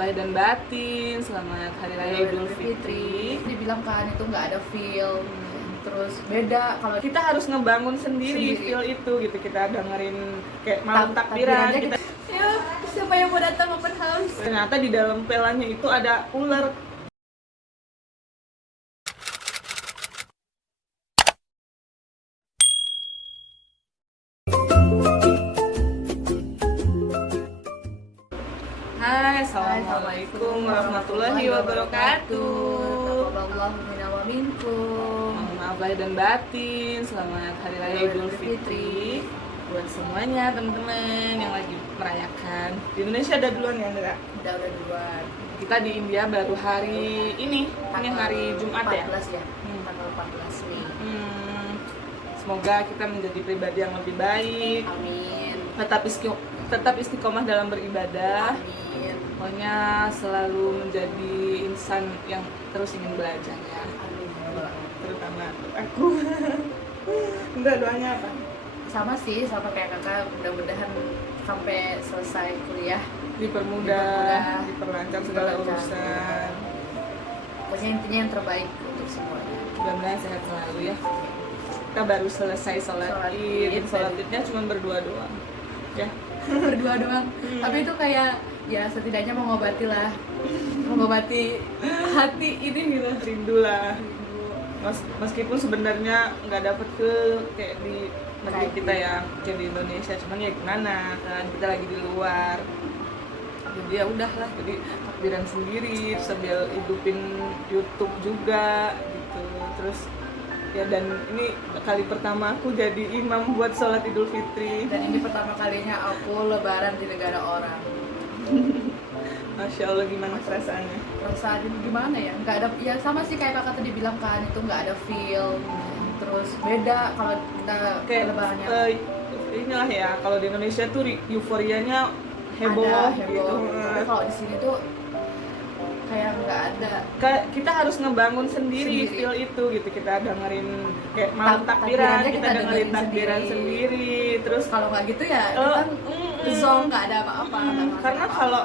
lahir dan batin, selamat Hari Raya Idul Fitri. Dibilang kan itu nggak ada feel, terus beda kalau Kita harus ngebangun sendiri feel itu gitu. Kita dengerin kayak malam takbiran. takbirannya ya, siapa yang mau datang open house? Ternyata di dalam pelannya itu ada ular. Hai, assalamualaikum warahmatullahi wabarakatuh. Taqabbalallahu minna wa minkum. Mohon maaf lahir dan batin, selamat Hari Raya Idul Fitri buat semuanya teman-teman yang lagi merayakan. Di Indonesia ada duluan ya, Ndra? Udah duluan. Kita di India baru hari ini hari Jumat 14 ya. Tanggal 14 nih. Semoga kita menjadi pribadi yang lebih baik. Amin. Tetap istiqomah dalam beribadah. Amin. Pokoknya selalu menjadi insan yang terus ingin belajar ya. Amin. Terutama untuk aku. Enggak, doanya apa? Sama sih, sama kayak kakak, mudah-mudahan sampai selesai kuliah Dipermudah, diperlancar segala urusan. pokoknya intinya yang terbaik untuk semuanya. Mudah-mudahan sehat selalu ya. Kita baru selesai sholat id. Sholat idnya cuma berdua doang ya. Berdua doang. Tapi itu kayak ya setidaknya mengobati hati ini gitu. Rindulah. Meskipun sebenarnya nggak dapet kayak di negeri kita ya, kayak di Indonesia, cuman ya gimana kan, kita lagi di luar. Jadi ya udahlah, jadi takbiran sendiri, sambil hidupin YouTube juga gitu. Terus ya, dan ini kali pertama aku jadi imam buat sholat Idul Fitri. Dan ini pertama kalinya aku lebaran di negara orang. Masya Allah, gimana perasaannya? Perasaan ini gimana ya? Nggak ada, ya sama sih kayak kakak tadi bilang kan, itu nggak ada feel. Terus beda kalau kita Kayak lebarannya. Inilah ya, kalau di Indonesia tuh euforianya heboh, ada gitu. Tapi kalau di sini tuh kayak nggak ada. Kita harus ngebangun sendiri feel itu gitu. Kita dengerin kayak malam takbiran, Takbirannya kita dengerin takbiran sendiri. Terus Kalau nggak gitu ya kita zong, nggak ada apa-apa. karena kalau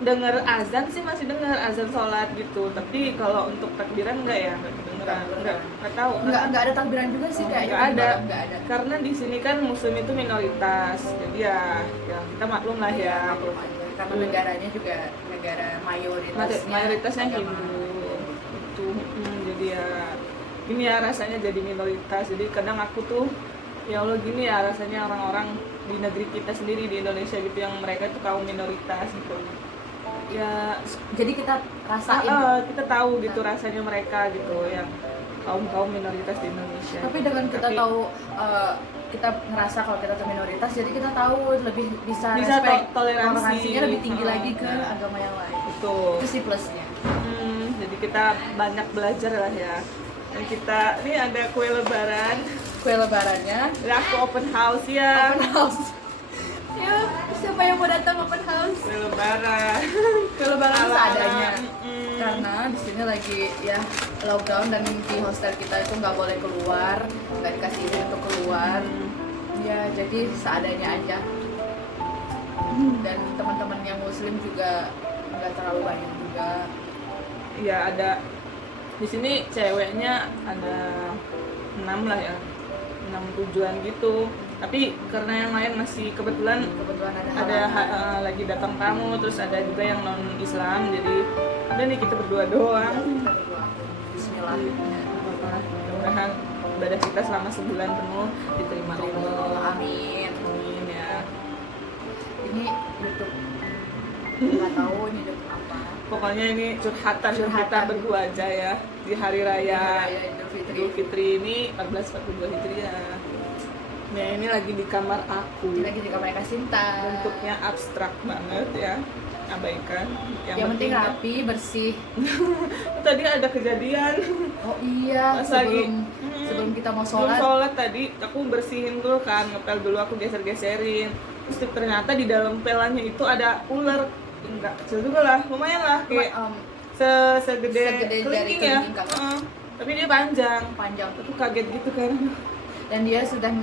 denger azan sih masih denger azan sholat gitu, tapi kalau untuk takbiran enggak ya, enggak kedengeran, enggak tahu. Nggak ada takbiran juga sih kayaknya. Nggak ada. Karena di sini kan muslim itu minoritas, jadi ya kita maklum lah ya. Karena negaranya juga negara mayoritasnya Hindu itu. Jadi ya ini ya rasanya jadi minoritas. Jadi kadang aku tuh ya Allah, gini ya rasanya orang-orang di negeri kita sendiri di Indonesia gitu, yang mereka itu kaum minoritas gitu ya. Jadi kita rasain, kita tahu gitu rasanya mereka gitu, yang kaum minoritas di Indonesia. tapi dengan kita tahu kita ngerasa kalau kita tuh minoritas, jadi kita tahu lebih bisa respect, toleransinya lebih tinggi lagi ke agama yang lain. Betul. Itu sih plusnya. Jadi kita banyak belajar lah ya. Dan kita ini ada kue lebaran. Kue lebarannya Ya, aku open house ya. open house. Ya, siapa yang mau datang open house? Kue lebaran. Kue lebaran seadanya. Mm-mm. Karena di sini lagi ya lockdown, dan di hostel kita itu nggak boleh keluar, nggak dikasih izin untuk keluar. Ya, jadi seadanya aja. Dan teman-teman yang muslim juga nggak terlalu banyak juga. Iya, ada di sini ceweknya ada 6 lah ya, 6 tujuan gitu. Tapi karena yang lain masih kebetulan ada lagi datang tamu, terus ada juga yang non Islam, jadi ada nih kita berdua doang. Bismillah. Mudah-mudahan ibadah kita selama sebulan penuh diterima Allah. Amin. Amin ya. Ini YouTube nggak tahu ini YouTube apa. Pokoknya ini curhatan kita berdua aja ya di hari raya Idul Fitri ini 1442 Hijriah. Nah, ini lagi di kamar aku. Ini lagi di kamar Kak Sinta. Bentuknya abstrak banget ya. Abaikan. Yang penting rapi, bersih. Tadi ada kejadian. Oh iya, Pas sebelum kita mau sebelum sholat. sholat tadi aku bersihin dulu kan, ngepel dulu, aku geser-geserin. Terus ternyata di dalam pelannya itu ada ular. Enggak kecil juga lah, lumayan lah, kayak segede kelingking ya. Tapi dia panjang. Panjang. Aku kaget gitu kan. Dan dia sudah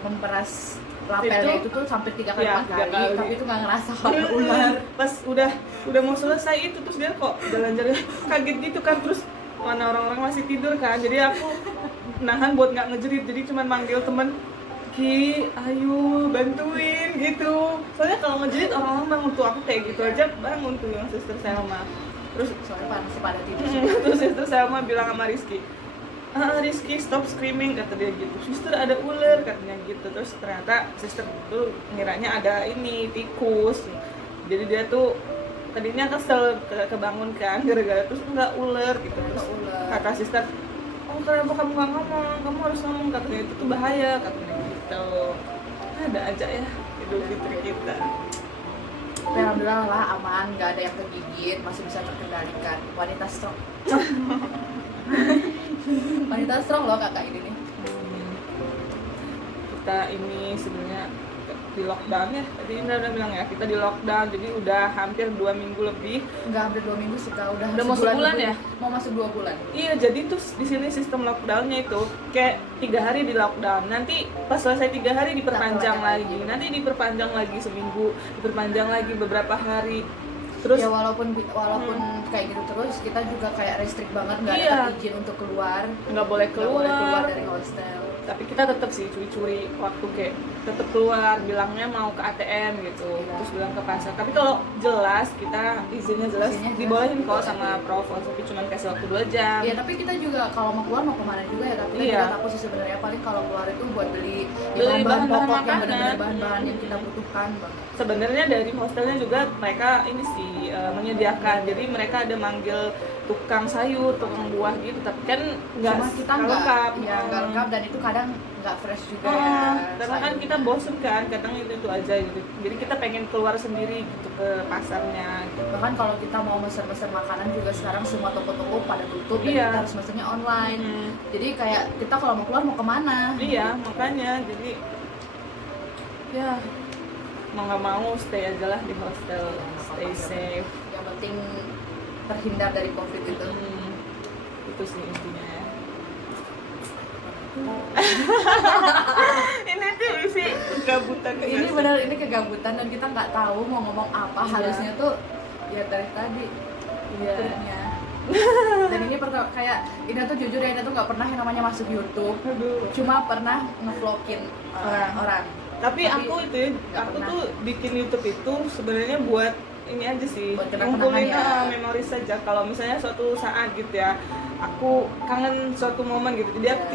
memperas lapelnya itu tuh sampai 3 kali Iya, 4 3 kali, kali. tapi itu nggak ngerasa ada ular. Pas udah mau selesai itu terus dia kok jalan-jalan kaget gitu kan, terus mana orang-orang masih tidur kan, jadi aku nahan buat nggak ngejerit, jadi cuman manggil temen, Ki, ayo bantuin gitu. Soalnya kalau ngejerit orang-orang bangun tuh, aku kayak gitu aja bangun tuh yang Sister Selma. Terus Soalnya masih pada tidur. terus Sister Selma bilang sama Rizky, Rizky stop screaming, kata dia gitu. Sister ada ular katanya gitu. Terus ternyata Sister tuh ngiranya ada ini tikus. Jadi dia tuh tadinya kesel kebangun kan gara-gara, terus enggak ular gitu. Terus kata Sister, oh kenapa kamu nggak ngomong, kamu harus ngomong, katanya itu tuh bahaya katanya gitu. Ada aja ya Idul Fitri kita. Tapi alhamdulillah lah aman, nggak ada yang kegigit, masih bisa terkendalikan. Wanita strong. Wanita strong loh kakak ini nih. Kita ini sebenarnya di lockdown ya, tadi Indra udah bilang ya, kita di lockdown, jadi udah hampir 2 minggu lebih. Nggak hampir 2 minggu sih kak, udah mau sebulan ya? Mau masuk 2 bulan. Iya, jadi tuh di sini sistem lockdownnya itu kayak 3 hari di lockdown, nanti pas selesai 3 hari diperpanjang lagi, nanti diperpanjang lagi seminggu, diperpanjang lagi beberapa hari. Terus Ya walaupun kayak gitu terus, kita juga kayak restrict banget, nggak Iya. ada izin untuk keluar, nggak boleh nggak boleh keluar keluar. dari hostel. Tapi kita tetap sih curi-curi waktu, kayak tetap keluar, bilangnya mau ke ATM gitu, Iya. terus bilang ke pasar. Tapi kalau jelas kita izinnya jelas Izinnya jelas. dibolehin kok sama Provos, tapi cuma kasih waktu 2 jam. Iya, tapi kita juga kalau mau keluar mau kemana juga ya, tapi kita Iya. juga takut sih sebenarnya, paling kalau keluar itu buat beli Beli bahan-bahan bahan-bahan pokok yang makanan. benar-benar bahan-bahan yang kita butuhkan banget. Sebenarnya dari hostelnya juga mereka ini sih menyediakan, jadi mereka ada manggil tukang sayur, tukang buah gitu, tapi kan nggak Cuma kita nggak nggak lengkap. ya nggak lengkap, dan itu kadang nggak fresh juga ya. Karena kan sayurnya. kita bosen kan, kadang itu aja gitu. Jadi kita pengen keluar sendiri gitu ke pasarnya. Gitu. Bahkan kalau kita mau mesen-mesen makanan juga sekarang semua toko-toko pada tutup, dan Iya. kita harus mesennya online. Hmm. Jadi kayak kita kalau mau keluar mau kemana? Iya, makanya jadi ya mau nggak mau stay aja lah di hostel, stay safe. Yang penting terhindar dari COVID itu. Itu sih intinya ya. Ini tuh isi kegabutan. Ini benar, ini kegabutan dan kita nggak tahu mau ngomong apa. Iya. Harusnya tuh ya dari tadi. Iya. Triknya. Dan ini pertama kayak Ina tuh jujur ya, Ina tuh nggak pernah yang namanya masuk YouTube. Aduh. Cuma pernah ngevlogin orang. Tapi aku itu ya, nggak aku pernah. tuh bikin YouTube itu sebenarnya buat ini aja sih, Buat kenang-kenangan ngumpulin ya. memori saja. Kalau misalnya suatu saat gitu ya, aku kangen suatu momen gitu, jadi aku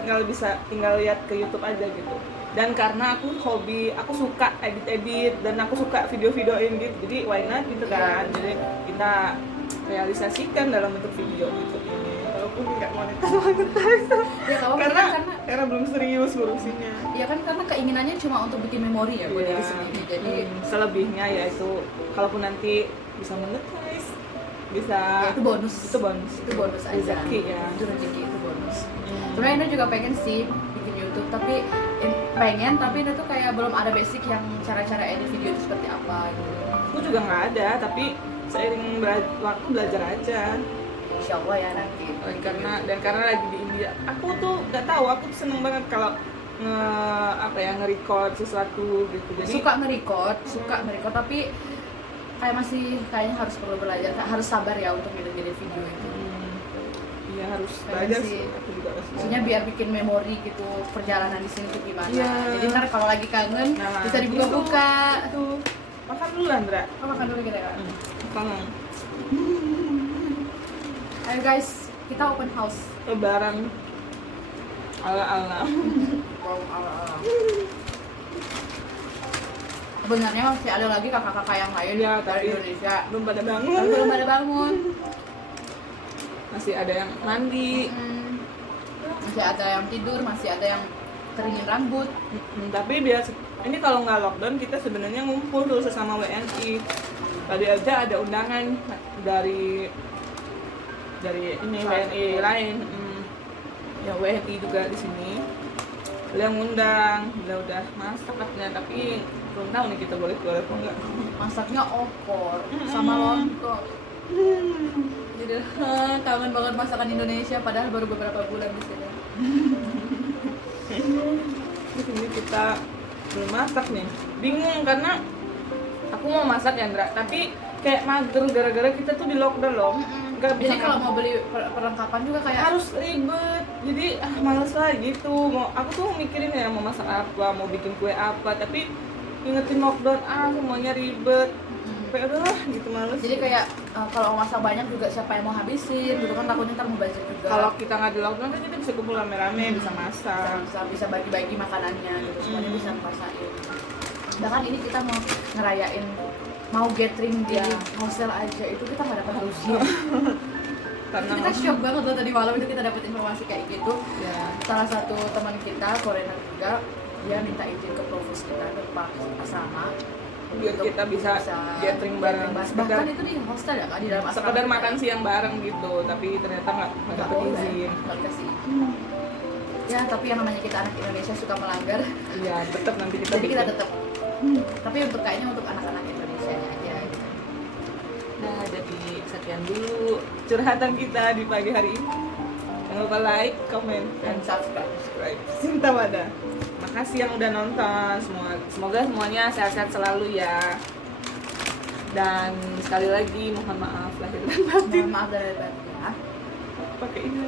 tinggal lihat ke YouTube aja gitu. Dan karena aku hobi, aku suka edit dan aku suka video-videoin gitu, jadi why not gitu kan. Jadi kita realisasikan dalam bentuk video gitu ini, walaupun nggak monetize Ya kalau karena belum serius ngurusinnya. ya kan karena keinginannya cuma untuk bikin memori ya buat Iya. diri sendiri. Jadi Selebihnya ya itu kalaupun nanti bisa monetize, bisa ya itu bonus. itu bonus. Itu bonus aja. Rezeki ya. Itu rezeki, itu bonus. Sebenarnya Ina juga pengen sih bikin YouTube, tapi tapi Ina tuh kayak belum ada basic yang cara-cara edit video itu seperti apa gitu. Aku juga nggak ada, tapi seiring waktu belajar aja. Insya Allah ya nanti. Karena lagi di India, aku tuh nggak tahu, aku tuh seneng banget kalau nge-record sesuatu gitu. Jadi suka nge-record, tapi kayak masih kayaknya harus perlu belajar, harus sabar ya untuk ngedit video itu. Iya harus Pengen belajar sih. sih. Aku juga harus Maksudnya biar bikin memori gitu perjalanan di sini tuh gimana. Iya. Jadi ntar kalau lagi kangen Nah, bisa dibuka-buka. Itu makan dulu Andra. Oh, makan dulu kita ya. Kangen. Ayo guys, kita open house. Lebaran ala-ala. Wow, ala-ala. Sebenarnya masih ada lagi kakak-kakak yang lain Iya, dari tapi Indonesia. belum pada Tapi bangun. belum pada bangun. Masih ada yang mandi. Masih ada yang tidur, masih ada yang keringin rambut. Tapi biasa ini kalau nggak lockdown kita sebenarnya ngumpul tuh sesama WNI. Tadi aja ada undangan dari ini WNI lain. Ya WNI juga di sini. Beliau ngundang, beliau udah masak katanya, tapi belum tahu nih kita boleh keluar apa enggak. Masaknya opor sama lontong. Jadi kangen banget masakan Indonesia, padahal baru beberapa bulan di sini. di sini kita belum masak nih. Bingung karena aku mau masak ya Ndra, tapi kayak mager gara-gara kita tuh di lockdown loh. Nggak bisa Jadi kalau mau beli perlengkapan juga kayak harus ribet, jadi males lah gitu. Aku tuh mikirin ya mau masak apa, mau bikin kue apa, tapi ingetin lockdown semuanya ribet. Kayak udahlah gitu, males. jadi kayak kalau mau masak banyak juga siapa yang mau habisin gitu kan, takutnya ntar mubazir juga. Kalau kita nggak di lockdown kan kita bisa kumpul rame-rame, bisa masak. bisa bagi-bagi makanannya gitu, semuanya bisa ngerasain. Bahkan ini kita mau ngerayain, mau gathering di hostel aja itu kita nggak dapat ujian. Karena Kita shock banget loh, tadi malam itu kita dapat informasi kayak gitu. ya, Salah satu teman kita, foreigner juga, dia minta izin ke provos kita, ke Pak Asrama, biar untuk kita bisa gathering bareng. Bahkan itu di hostel ya kak, di dalam asrama. Sekedar makan siang bareng gitu, tapi ternyata nggak dapat izin. Nggak dikasih izin. Ya, tapi yang namanya kita anak Indonesia suka melanggar. Iya, tetap nanti kita Jadi kita bikin. tetap. Tapi kayaknya untuk anak-anak Indonesia aja. Gitu. Nah, jadi sekian dulu curhatan kita di pagi hari ini. Jangan lupa like, comment, Dan dan subscribe. subscribe. Cinta Wada. Makasih yang udah nonton. Semoga semuanya sehat-sehat selalu ya. Dan sekali lagi mohon maaf lahir dan batin. Mohon maaf dari batin ya. Pakai ini.